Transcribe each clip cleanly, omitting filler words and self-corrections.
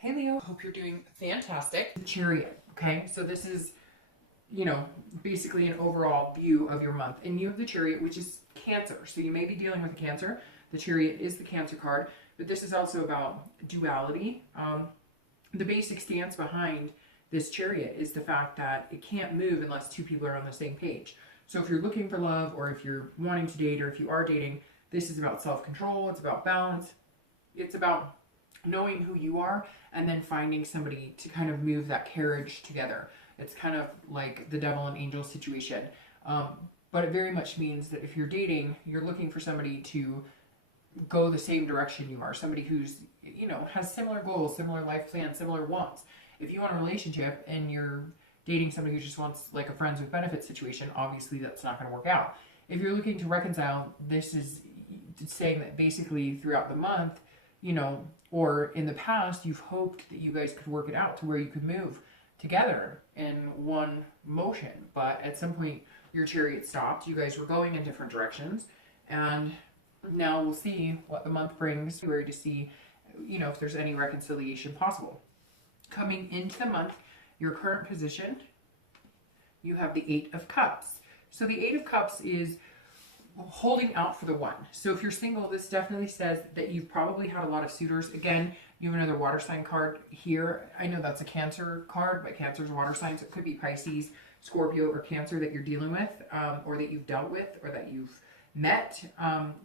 Hey Leo, hope you're doing fantastic. Chariot, okay? So this is, you know, basically an overall view of your month. And you have the Chariot, which is Cancer. So you may be dealing with a Cancer. The Chariot is the Cancer card, but this is also about duality. The basic stance behind this Chariot is the fact that it can't move unless two people are on the same page. So if you're looking for love, or if you're wanting to date, or if you are dating, this is about self-control, it's about balance, it's about knowing who you are and then finding somebody to kind of move that carriage together. It's kind of like the devil and angel situation. But it very much means that if you're dating, you're looking for somebody to go the same direction you are. Somebody who's, you know, has similar goals, similar life plans, similar wants. If you want a relationship and you're dating somebody who just wants like a friends with benefits situation, obviously that's not going to work out. If you're looking to reconcile, this is saying that basically throughout the month, you know, or in the past, you've hoped that you guys could work it out to where you could move together in one motion. But at some point, your Chariot stopped. You guys were going in different directions. And now we'll see what the month brings, February, to see, you know, if there's any reconciliation possible. Coming into the month, your current position, you have the Eight of Cups. So the Eight of Cups is holding out for the one. So if you're single, this definitely says that you've probably had a lot of suitors. Again, you have another water sign card here. I know that's a Cancer card, but Cancer's a water sign, so it could be Pisces, Scorpio, or Cancer that you're dealing with, or that you've dealt with, or that you've met.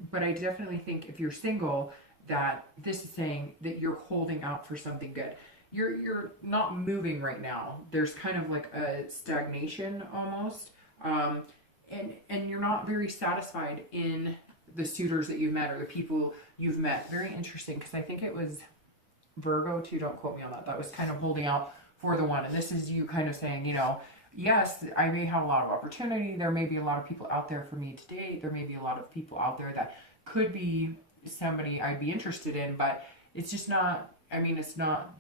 But I definitely think if you're single, that this is saying that you're holding out for something good. You're not moving right now. There's kind of like a stagnation almost. And you're not very satisfied in the suitors that you've met or the people you've met. Very interesting, because I think it was Virgo too, don't quote me on that. That was kind of holding out for the one. And this is you kind of saying, you know, yes, I may have a lot of opportunity. There may be a lot of people out there for me to date. There may be a lot of people out there that could be somebody I'd be interested in, but it's just not, I mean, it's not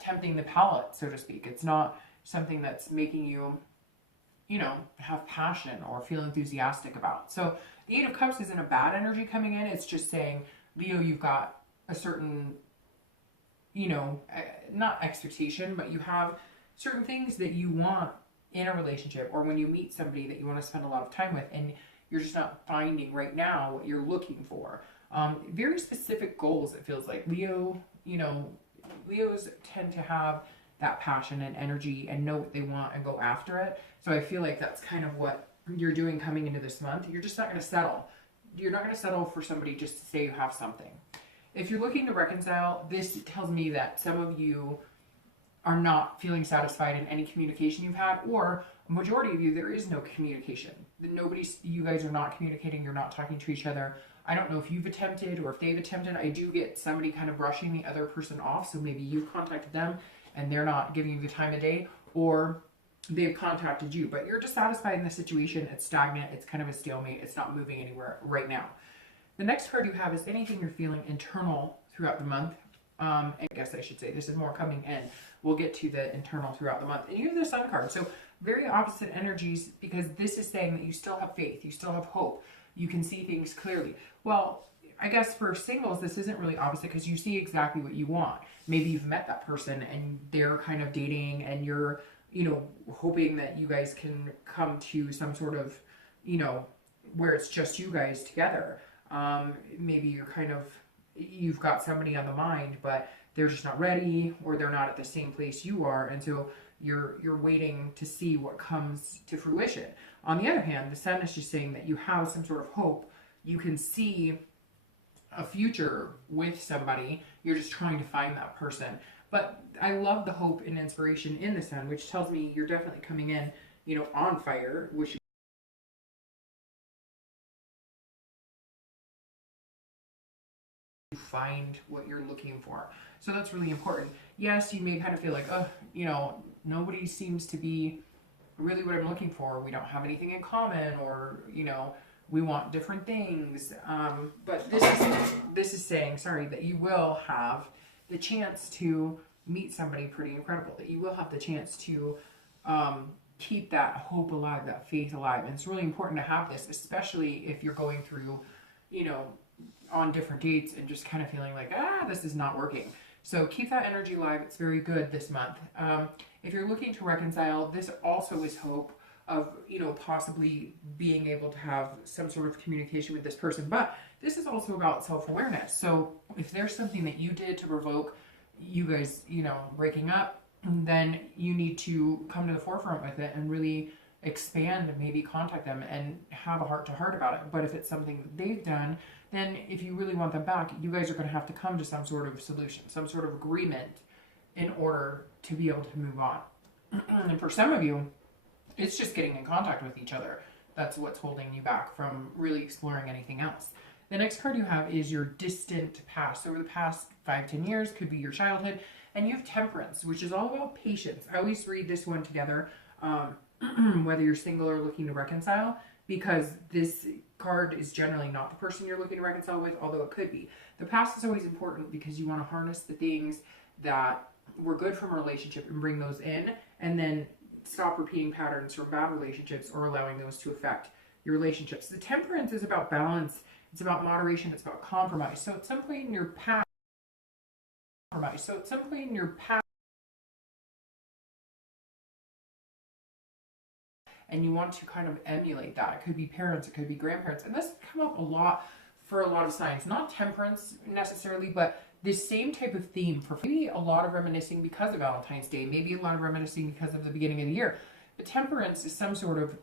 tempting the palate, so to speak. It's not something that's making you, you know, have passion or feel enthusiastic about. So the Eight of Cups isn't a bad energy coming in. It's just saying, Leo, you've got a certain, you know, not expectation, but you have certain things that you want in a relationship, or when you meet somebody that you want to spend a lot of time with, and you're just not finding right now what you're looking for. Very specific goals, it feels like. Leo, you know, Leos tend to have that passion and energy and know what they want and go after it. So I feel like that's kind of what you're doing coming into this month. You're just not going to settle. You're not going to settle for somebody just to say you have something. If you're looking to reconcile, this tells me that some of you are not feeling satisfied in any communication you've had, or a majority of you, there is no communication. You guys are not communicating. You're not talking to each other. I don't know if you've attempted or if they've attempted. I do get somebody kind of brushing the other person off. So maybe you've contacted them and they're not giving you the time of day, or they've contacted you, but you're dissatisfied in the situation. It's stagnant. It's kind of a stalemate. It's not moving anywhere right now. The next card you have is anything you're feeling internal throughout the month. I guess I should say this is more coming in. We'll get to the internal throughout the month. And you have the Sun card. So very opposite energies, because this is saying that you still have faith. You still have hope. You can see things clearly. Well, I guess for singles, this isn't really opposite, because you see exactly what you want. Maybe you've met that person and they're kind of dating, and you're, you know, hoping that you guys can come to some sort of, you know, where it's just you guys together. Maybe you've got somebody on the mind, but they're just not ready, or they're not at the same place you are. And so you're waiting to see what comes to fruition. On the other hand, the Sun is just saying that you have some sort of hope. You can see a future with somebody. You're just trying to find that person. But I love the hope and inspiration in the Sun, which tells me you're definitely coming in, you know, on fire, which you find what you're looking for. So that's really important. Yes, you may kind of feel like, oh, you know, nobody seems to be really what I'm looking for. We don't have anything in common, or, you know, we want different things. But this is saying, sorry, that you will have the chance to meet somebody pretty incredible, that you will have the chance to keep that hope alive, that faith alive. And it's really important to have this, especially if you're going through, you know, on different dates and just kind of feeling like, this is not working. So keep that energy alive. It's very good this month. If you're looking to reconcile, this also is hope of, you know, possibly being able to have some sort of communication with this person. But this is also about self-awareness. So if there's something that you did to provoke you guys, you know, breaking up, then you need to come to the forefront with it and really expand and maybe contact them and have a heart-to-heart about it. But if it's something that they've done, then if you really want them back, you guys are going to have to come to some sort of solution, some sort of agreement in order to be able to move on. And for some of you, it's just getting in contact with each other. That's what's holding you back from really exploring anything else. The next card you have is your distant past. Over the past 5-10 years, could be your childhood. And you have Temperance, which is all about patience. I always read this one together, whether you're single or looking to reconcile, because this card is generally not the person you're looking to reconcile with, although it could be. The past is always important because you want to harness the things that were good from a relationship and bring those in, and then stop repeating patterns from bad relationships or allowing those to affect your relationships. The Temperance is about balance. It's about moderation. It's about compromise. So at some point in your past, and you want to kind of emulate that. It could be parents, it could be grandparents. And this come up a lot for a lot of signs. Not temperance necessarily, but this same type of theme for maybe a lot of reminiscing because of Valentine's Day, maybe a lot of reminiscing because of the beginning of the year. But temperance is some sort of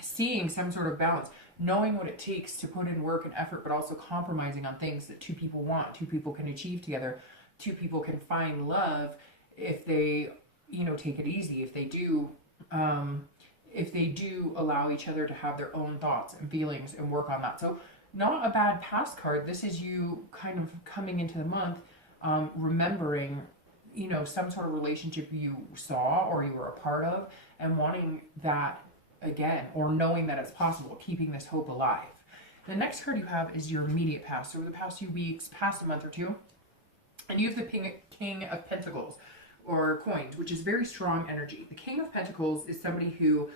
seeing some sort of balance, knowing what it takes to put in work and effort, but also compromising on things that two people want, two people can achieve together, two people can find love if they, you know, take it easy, if they do allow each other to have their own thoughts and feelings and work on that. So not a bad past card. This is you kind of coming into the month, remembering, you know, some sort of relationship you saw or you were a part of and wanting that again, or knowing that it's possible, keeping this hope alive. The next card you have is your immediate past. So over the past few weeks, past a month or two, and you have the King of Pentacles or coins, which is very strong energy. The King of Pentacles is somebody who,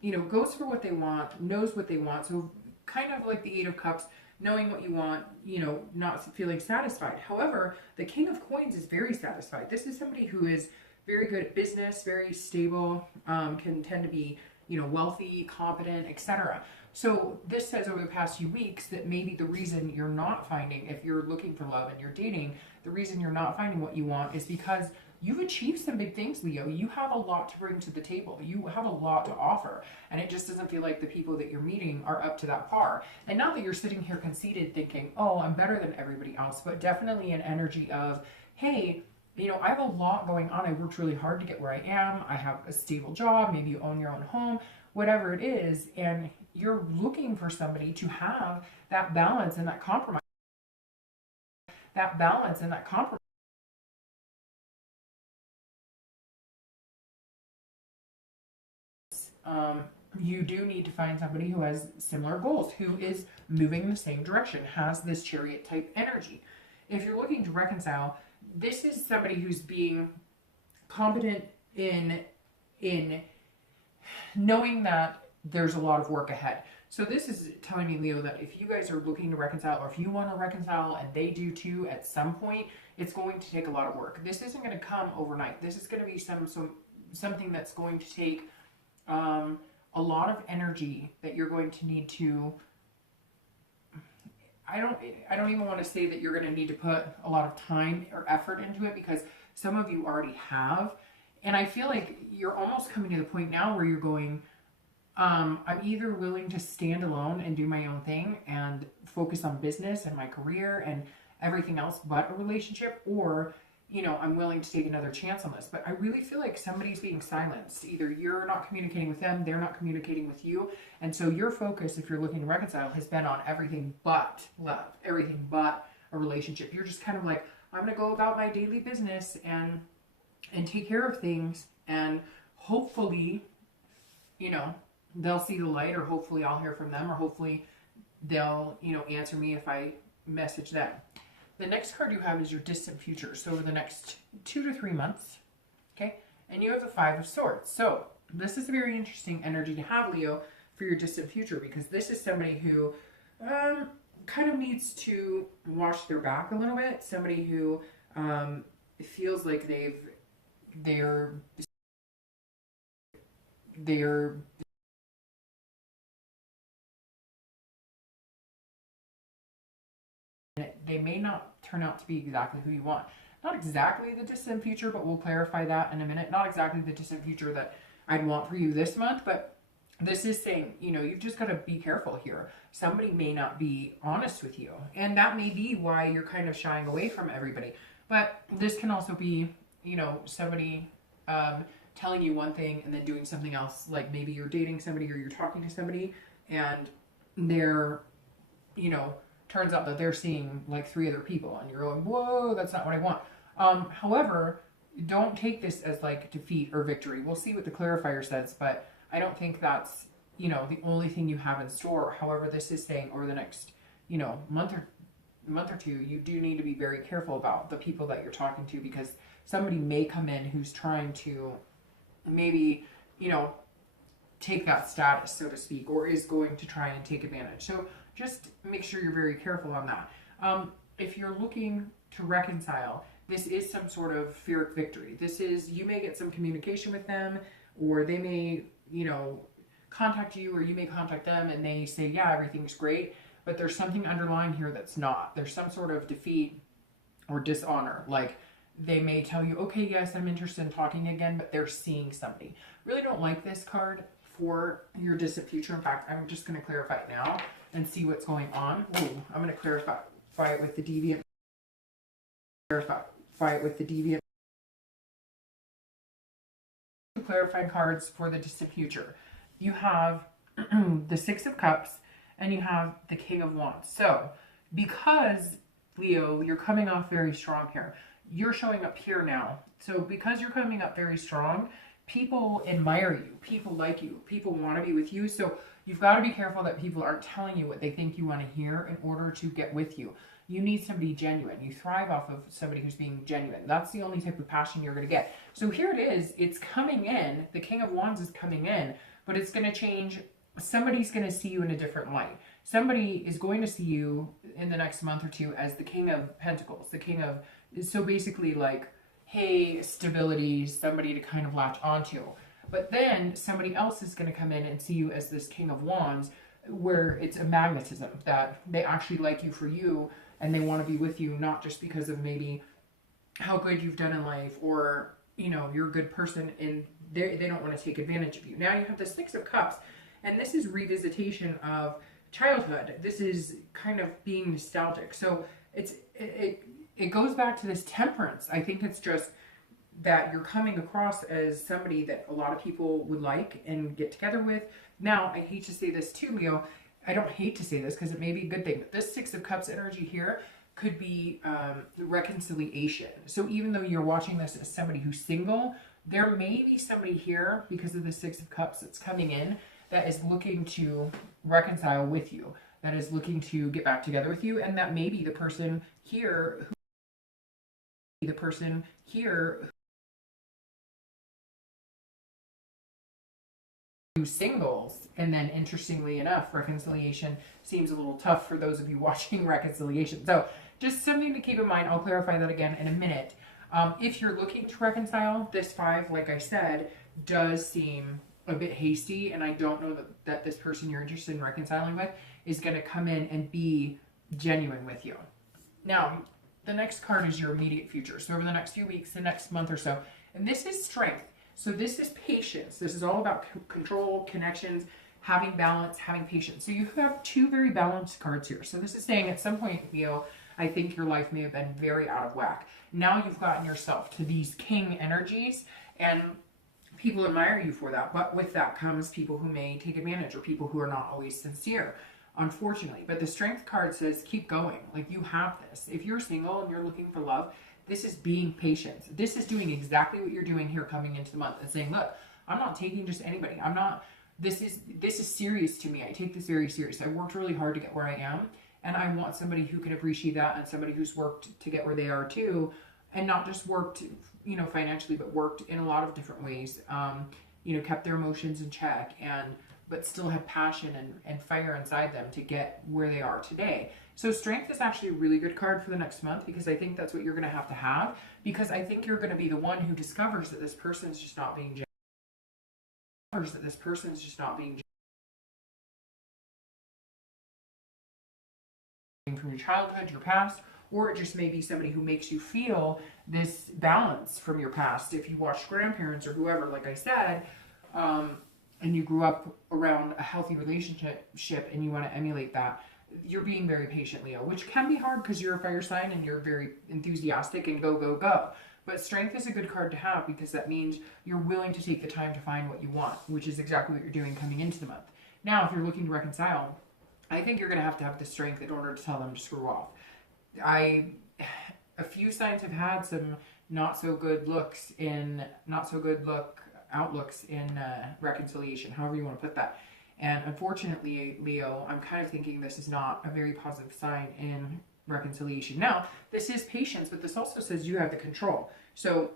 you know, goes for what they want, knows what they want. So kind of like the Eight of Cups, knowing what you want, you know, not feeling satisfied. However, the King of Coins is very satisfied. This is somebody who is very good at business, very stable, can tend to be, you know, wealthy, competent, etc. So this says over the past few weeks that maybe the reason you're not finding, if you're looking for love and you're dating, the reason you're not finding what you want is because you've achieved some big things, Leo. You have a lot to bring to the table. You have a lot to offer. And it just doesn't feel like the people that you're meeting are up to that par. And not that you're sitting here conceited thinking, oh, I'm better than everybody else, but definitely an energy of, hey, you know, I have a lot going on. I worked really hard to get where I am. I have a stable job. Maybe you own your own home, whatever it is. And you're looking for somebody to have that balance and that compromise. That balance and that compromise. You do need to find somebody who has similar goals, who is moving in the same direction, has this Chariot type energy. If you're looking to reconcile, this is somebody who's being competent in knowing that there's a lot of work ahead. So this is telling me, Leo, that if you guys are looking to reconcile, or if you want to reconcile and they do too at some point, it's going to take a lot of work. This isn't going to come overnight. This is going to be something that's going to take a lot of energy that you're going to need to, I don't even want to say that you're going to need to put a lot of time or effort into it, because some of you already have. And I feel like you're almost coming to the point now where you're going, I'm either willing to stand alone and do my own thing and focus on business and my career and everything else but a relationship, or, you know, I'm willing to take another chance on this. But I really feel like somebody's being silenced. Either you're not communicating with them, they're not communicating with you. And so your focus, if you're looking to reconcile, has been on everything but love, everything but a relationship. You're just kind of like, I'm going to go about my daily business and take care of things. And hopefully, you know, they'll see the light, or hopefully I'll hear from them, or hopefully they'll, you know, answer me if I message them. The next card you have is your distant future. So over the next 2 to 3 months, okay? And you have the Five of Swords. So this is a very interesting energy to have, Leo, for your distant future, because this is somebody who kind of needs to wash their back a little bit. Somebody who it feels like they're they may not turn out to be exactly who you want. Not exactly the distant future, but we'll clarify that in a minute. Not exactly the distant future that I'd want for you this month, but this is saying, you know, you've just got to be careful here. Somebody may not be honest with you, and that may be why you're kind of shying away from everybody. But this can also be, you know, somebody telling you one thing and then doing something else. Like maybe you're dating somebody or you're talking to somebody and they're, you know, turns out that they're seeing like 3 other people and you're going, whoa, that's not what I want. However, don't take this as like defeat or victory. We'll see what the clarifier says, but I don't think that's, you know, the only thing you have in store. However, this is saying over the next, you know, month or two, you do need to be very careful about the people that you're talking to, because somebody may come in who's trying to maybe, you know, take that status, so to speak, or is going to try and take advantage. So just make sure you're very careful on that. If you're looking to reconcile, this is some sort of Pyrrhic victory. This is, you may get some communication with them, or they may, you know, contact you, or you may contact them and they say, yeah, everything's great, but there's something underlying here that's not. There's some sort of defeat or dishonor. Like they may tell you, okay, yes, I'm interested in talking again, but they're seeing somebody. Really don't like this card for your distant future. In fact, I'm just going to clarify it now and see what's going on. Ooh, I'm going to clarify it with the deviant. Clarify it with the deviant. Clarifying cards for the distant future. You have the 6 of Cups and you have the King of Wands. So because, Leo, you're coming off very strong here. You're showing up here now. So because you're coming up very strong, people admire you. People like you. People want to be with you. So you've got to be careful that people aren't telling you what they think you want to hear in order to get with you. You need somebody genuine. You thrive off of somebody who's being genuine. That's the only type of passion you're going to get. So here it is. It's coming in. The King of Wands is coming in, but it's going to change. Somebody's going to see you in a different light. Somebody is going to see you in the next month or two as the King of Pentacles, the King of, so basically like, hey, stability, somebody to kind of latch onto. But then somebody else is going to come in and see you as this King of Wands, where it's a magnetism, that they actually like you for you and they want to be with you, not just because of maybe how good you've done in life, or, you know, you're a good person and they don't want to take advantage of you. Now you have the 6 of Cups, and this is revisitation of childhood. This is kind of being nostalgic. So it goes back to this temperance. I think it's just that you're coming across as somebody that a lot of people would like and get together with. Now, I hate to say this too, Leo. I don't hate to say this because it may be a good thing, but this 6 of Cups energy here could be reconciliation. So even though you're watching this as somebody who's single, there may be somebody here because of the 6 of Cups that's coming in that is looking to reconcile with you, that is looking to get back together with you, and that may be the person here who's singles. And then interestingly enough, reconciliation seems a little tough for those of you watching reconciliation. So just something to keep in mind. I'll clarify that again in a minute. If you're looking to reconcile, this 5, like I said, does seem a bit hasty, and I don't know that this person you're interested in reconciling with is going to come in and be genuine with you. Now, the next card is your immediate future. So over the next few weeks, the next month or so, and this is strength. So this is patience. This is all about control, connections, having balance, having patience. So you have 2 very balanced cards here. So this is saying at some point, Leo, I think your life may have been very out of whack. Now you've gotten yourself to these king energies, and people admire you for that. But with that comes people who may take advantage, or people who are not always sincere, unfortunately. But the strength card says keep going. Like, you have this. If you're single and you're looking for love, this is being patient. This is doing exactly what you're doing here coming into the month and saying, look, I'm not taking just anybody. I'm not, this is serious to me. I take this very serious. I worked really hard to get where I am, and I want somebody who can appreciate that, and somebody who's worked to get where they are too, and not just worked, you know, financially, but worked in a lot of different ways. You know, kept their emotions in check and but still have passion and fire inside them to get where they are today. So strength is actually a really good card for the next month, because I think that's what you're going to have, because I think you're going to be the one who discovers that this person's just not being from your childhood, your past, or it just may be somebody who makes you feel this balance from your past. If you watched grandparents or whoever, like I said, and you grew up around a healthy relationship and you want to emulate that, you're being very patient, Leo, which can be hard because you're a fire sign and you're very enthusiastic and go, go, go. But strength is a good card to have, because that means you're willing to take the time to find what you want, which is exactly what you're doing coming into the month. Now, if you're looking to reconcile, I think you're going to have the strength in order to tell them to screw off. A few signs have had some not so good outlooks in reconciliation, however you want to put that. And unfortunately, Leo, I'm kind of thinking this is not a very positive sign in reconciliation. Now, this is patience, but this also says you have the control. So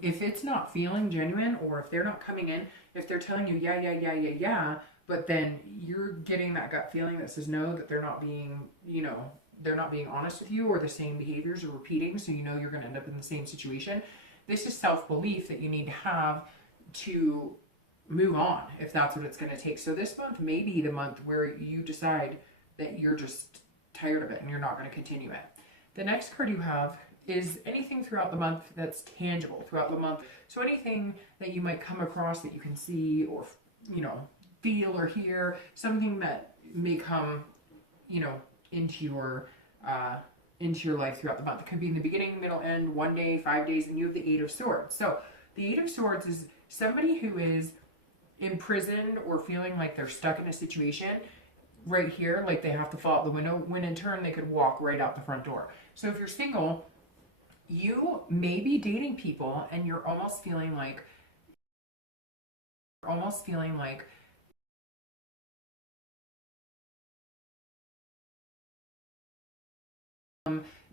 if it's not feeling genuine, or if they're not coming in, if they're telling you yeah, but then you're getting that gut feeling that says no, that they're not being, they're not being honest with you, or the same behaviors are repeating, so you know you're going to end up in the same situation. This is self-belief that you need to have to move on, if that's what it's going to take. So this month may be the month where you decide that you're just tired of it and you're not going to continue it. The next card you have is anything throughout the month that's tangible throughout the month. So anything that you might come across that you can see, or feel or hear, something that may come into your life throughout the month. It could be in the beginning, middle, end, 1 day, 5 days, and you have the Eight of Swords. So the Eight of Swords is somebody who is imprisoned or feeling like they're stuck in a situation right here, like they have to fall out the window, when in turn they could walk right out the front door. So if you're single, you may be dating people and you're almost feeling like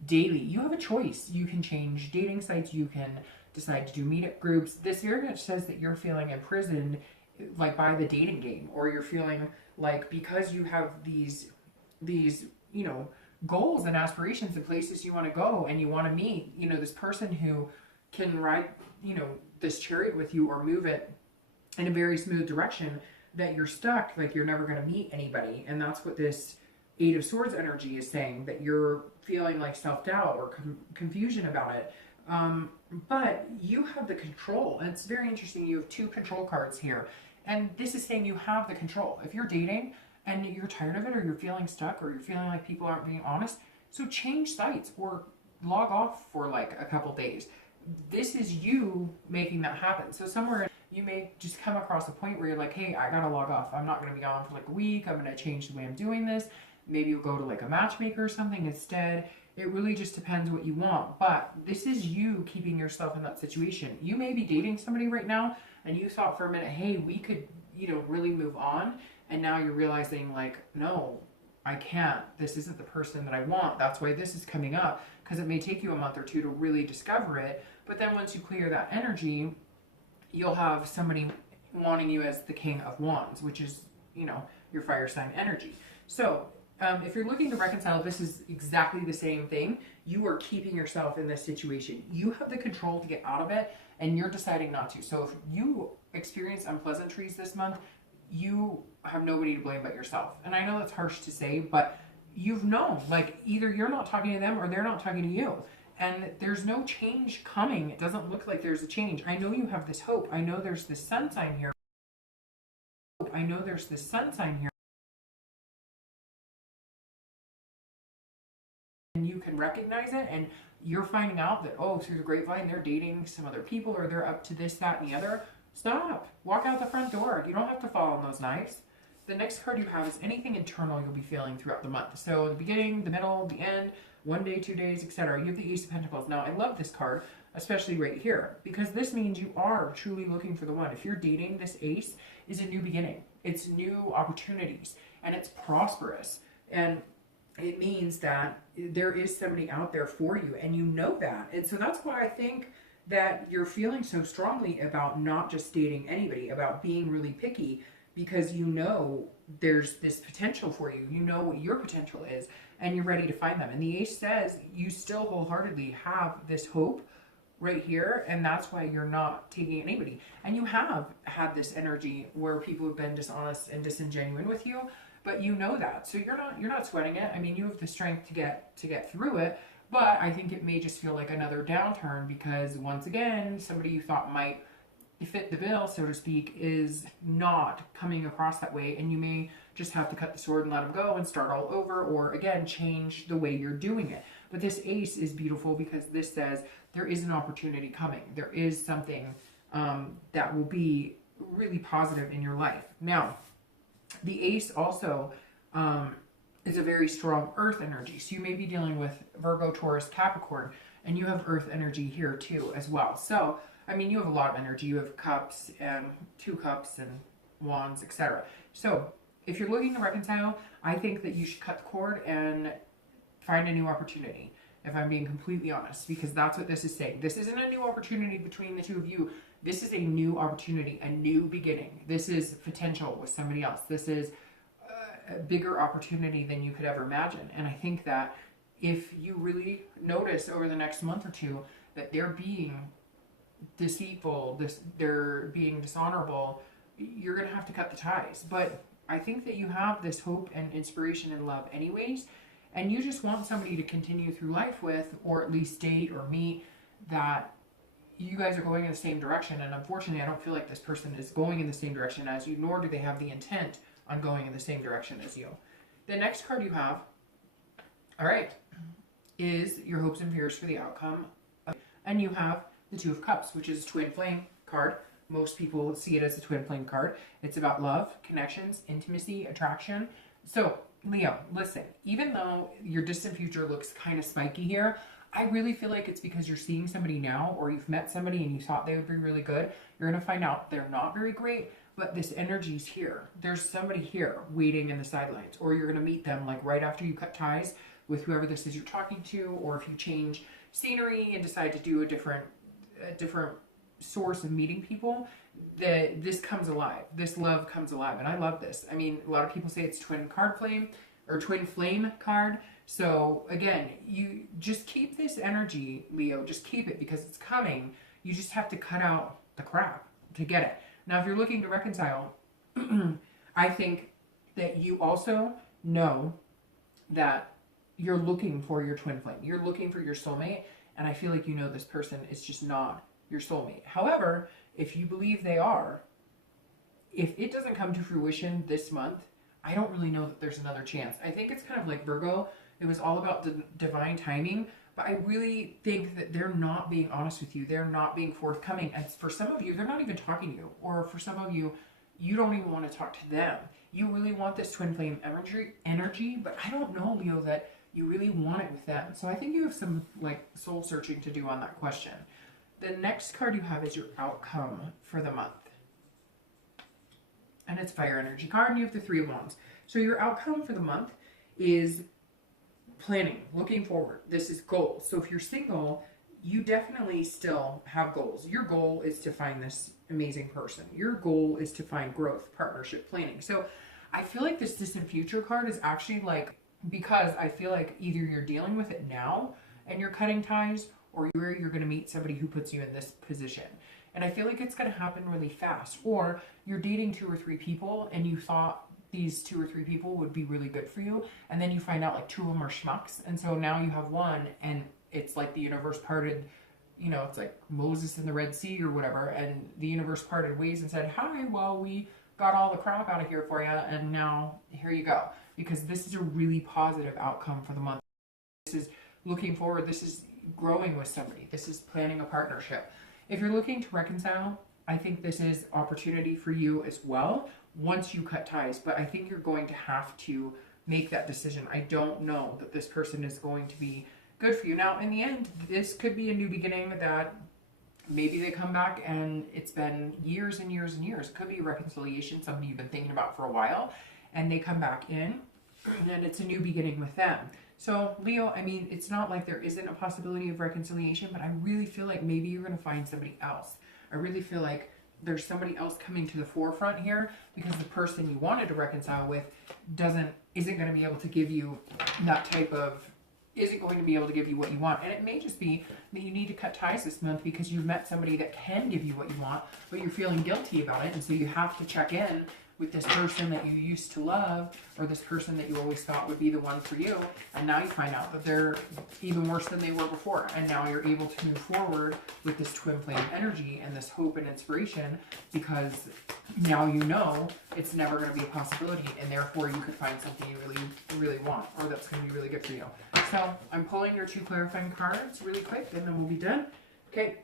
daily. You have a choice. You can change dating sites. You can decide to do meetup groups. This very much says that you're feeling imprisoned, like by the dating game, or you're feeling like because you have these goals and aspirations and places you want to go, and you want to meet this person who can ride this chariot with you or move it in a very smooth direction, that you're stuck, like you're never going to meet anybody. And that's what this Eight of Swords energy is saying, that you're feeling like self-doubt or confusion about it. But you have the control. And it's very interesting. You have two control cards here. And this is saying you have the control. If you're dating and you're tired of it, or you're feeling stuck, or you're feeling like people aren't being honest, so change sites or log off for like a couple days. This is you making that happen. So somewhere you may just come across a point where you're like, hey, I gotta log off. I'm not gonna be on for like a week. I'm gonna change the way I'm doing this. Maybe you'll go to like a matchmaker or something instead. It really just depends what you want. But this is you keeping yourself in that situation. You may be dating somebody right now and you thought for a minute, hey, we could, really move on. And now you're realizing like, no, I can't. This isn't the person that I want. That's why this is coming up, because it may take you a month or two to really discover it. But then once you clear that energy, you'll have somebody wanting you as the King of Wands, which is, your fire sign energy. So if you're looking to reconcile, this is exactly the same thing. You are keeping yourself in this situation. You have the control to get out of it, and you're deciding not to. So if you experience unpleasantries this month, you have nobody to blame but yourself. And I know that's harsh to say, but you've known, like either you're not talking to them or they're not talking to you. And there's no change coming. It doesn't look like there's a change. I know you have this hope. I know there's this sun sign here. And you can recognize it, and you're finding out that, oh, through the grapevine, they're dating some other people, or they're up to this, that, and the other. Stop. Walk out the front door. You don't have to fall on those knives. The next card you have is anything internal you'll be feeling throughout the month. So the beginning, the middle, the end, 1 day, 2 days, etc. You have the Ace of Pentacles. Now, I love this card, especially right here, because this means you are truly looking for the one. If you're dating, this Ace is a new beginning. It's new opportunities, and it's prosperous. And it means that there is somebody out there for you, and you know that. And so that's why I think that you're feeling so strongly about not just dating anybody, about being really picky, because you know there's this potential for you. You know what your potential is, and you're ready to find them. And the Ace says you still wholeheartedly have this hope right here, and that's why you're not taking anybody. And you have had this energy where people have been dishonest and disingenuous with you, but you know that, so you're not sweating it. I mean, you have the strength to get through it, but I think it may just feel like another downturn because once again, somebody you thought might fit the bill, so to speak, is not coming across that way, and you may just have to cut the sword and let them go and start all over, or again change the way you're doing it. But this Ace is beautiful because this says there is an opportunity coming. There is something that will be really positive in your life. Now, the Ace also is a very strong earth energy. So you may be dealing with Virgo, Taurus, Capricorn, and you have earth energy here too as well. So, I mean, you have a lot of energy. You have cups and 2 cups and wands, etc. So if you're looking to reconcile, I think that you should cut the cord and find a new opportunity, if I'm being completely honest, because that's what this is saying. This isn't a new opportunity between the two of you. This is a new opportunity, a new beginning. This is potential with somebody else. This is a bigger opportunity than you could ever imagine. And I think that if you really notice over the next month or two that they're being deceitful, they're being dishonorable, you're going to have to cut the ties. But I think that you have this hope and inspiration and love anyways, and you just want somebody to continue through life with, or at least date or meet, that you guys are going in the same direction. And unfortunately, I don't feel like this person is going in the same direction as you, nor do they have the intent on going in the same direction as you. The next card you have, all right, is your hopes and fears for the outcome. And you have the 2 of Cups, which is a twin flame card. Most people see it as a twin flame card. It's about love, connections, intimacy, attraction. So Leo, listen, even though your distant future looks kind of spiky here, I really feel like it's because you're seeing somebody now, or you've met somebody and you thought they would be really good. You're going to find out they're not very great, but this energy's here. There's somebody here waiting in the sidelines, or you're going to meet them like right after you cut ties with whoever this is you're talking to, or if you change scenery and decide to do a different source of meeting people, this comes alive. This love comes alive, and I love this. I mean, a lot of people say it's twin flame card. So again, you just keep this energy, Leo. Just keep it because it's coming. You just have to cut out the crap to get it. Now, if you're looking to reconcile, I think that you also know that you're looking for your twin flame. You're looking for your soulmate, and I feel like you know this person is just not your soulmate. However, if you believe they are, if it doesn't come to fruition this month, I don't really know that there's another chance. I think it's kind of like Virgo. It was all about the divine timing, but I really think that they're not being honest with you. They're not being forthcoming. And for some of you, they're not even talking to you. Or for some of you, you don't even want to talk to them. You really want this twin flame energy, but I don't know, Leo, that you really want it with them. So I think you have some like soul searching to do on that question. The next card you have is your outcome for the month. And it's fire energy card, and you have the 3 of Wands. So your outcome for the month is planning, looking forward. This is goals. So if you're single, you definitely still have goals. Your goal is to find this amazing person. Your goal is to find growth, partnership, planning. So I feel like this distant future card is actually like, because I feel like either you're dealing with it now and you're cutting ties, or you're going to meet somebody who puts you in this position. And I feel like it's going to happen really fast. Or you're dating 2 or 3 people and you thought these 2 or 3 people would be really good for you, and then you find out like 2 of them are schmucks, and so now you have one, and it's like the universe parted, you know, it's like Moses in the Red Sea or whatever, and the universe parted ways and said, hi, well, we got all the crap out of here for you, and now here you go. Because this is a really positive outcome for the month. This is looking forward. This is growing with somebody. This is planning a partnership. If you're looking to reconcile, I think this is opportunity for you as well once you cut ties, but I think you're going to have to make that decision. I don't know that this person is going to be good for you. Now, in the end, this could be a new beginning that maybe they come back and it's been years and years and years. It could be a reconciliation, something you've been thinking about for a while, and they come back in and it's a new beginning with them. So Leo, I mean, it's not like there isn't a possibility of reconciliation, but I really feel like maybe you're going to find somebody else. I really feel like there's somebody else coming to the forefront here, because the person you wanted to reconcile with isn't going to be able to give you that type of, isn't going to be able to give you what you want. And it may just be that you need to cut ties this month because you've met somebody that can give you what you want, but you're feeling guilty about it. And so you have to check in with this person that you used to love, or this person that you always thought would be the one for you. And now you find out that they're even worse than they were before. And now you're able to move forward with this twin flame energy and this hope and inspiration, because now you know it's never going to be a possibility, and therefore you could find something you really, really want, or that's going to be really good for you. So I'm pulling your 2 clarifying cards really quick, and then we'll be done. Okay.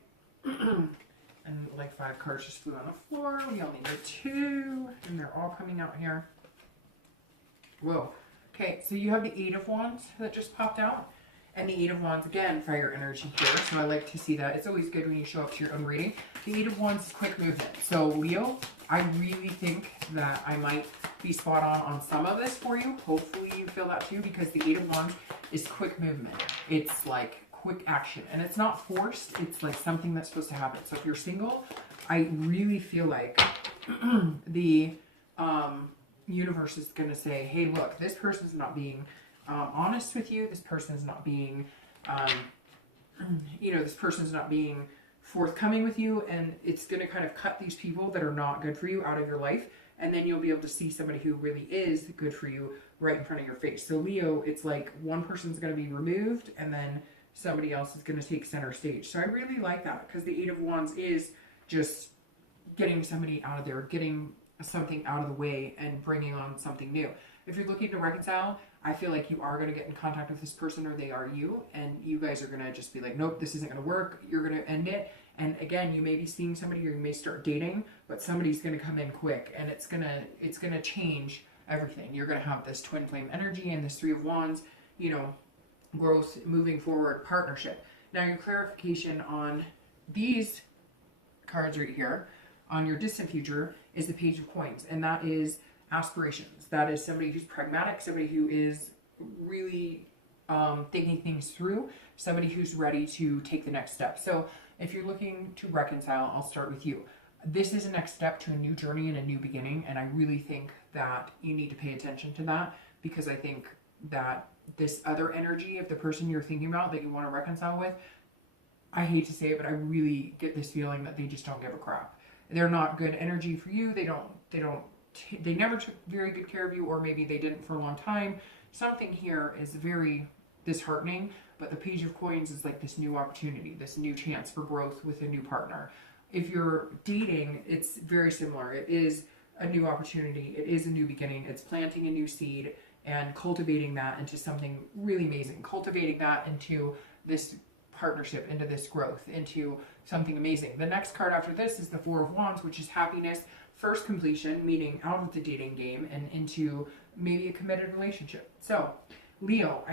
And like 5 cards just flew on the floor. We only need 2, and they're all coming out here. Whoa. Okay, so you have the 8 of Wands that just popped out. And the 8 of Wands, again, fire energy here. So I like to see that. It's always good when you show up to your own reading. The 8 of Wands is quick movement. So Leo, I really think that I might be spot on some of this for you. Hopefully you feel that too, because the 8 of Wands is quick movement. It's like quick action, and it's not forced. It's like something that's supposed to happen. So if you're single, I really feel like the universe is going to say, hey, look, this person's not being honest with you. This person's not being, this person's not being forthcoming with you, and it's going to kind of cut these people that are not good for you out of your life, and then you'll be able to see somebody who really is good for you right in front of your face. So Leo, it's like one person's going to be removed, and then somebody else is going to take center stage. So I really like that, because the 8 of Wands is just getting somebody out of there, getting something out of the way and bringing on something new. If you're looking to reconcile, I feel like you are going to get in contact with this person, or they are you, and you guys are going to just be like, nope, this isn't going to work. You're going to end it. And again, you may be seeing somebody, or you may start dating, but somebody's going to come in quick, and it's going to change everything. You're going to have this twin flame energy and this 3 of Wands, growth, moving forward, partnership. Now your clarification on these cards right here, on your distant future, is the Page of Coins, and that is aspirations. That is somebody who's pragmatic, somebody who is really thinking things through, somebody who's ready to take the next step. So if you're looking to reconcile, I'll start with you. This is a next step to a new journey and a new beginning, and I really think that you need to pay attention to that, because I think that this other energy of the person you're thinking about that you want to reconcile with, I hate to say it, but I really get this feeling that they just don't give a crap. They're not good energy for you. They never took very good care of you, or maybe they didn't for a long time. Something here is very disheartening, but the Page of Coins is like this new opportunity, this new chance for growth with a new partner. If you're dating, it's very similar. It is a new opportunity. It is a new beginning. It's planting a new seed and cultivating that into something really amazing. Cultivating that into this partnership, into this growth, into something amazing. The next card after this is the 4 of Wands, which is happiness, first completion, meaning out of the dating game and into maybe a committed relationship. So, Leo,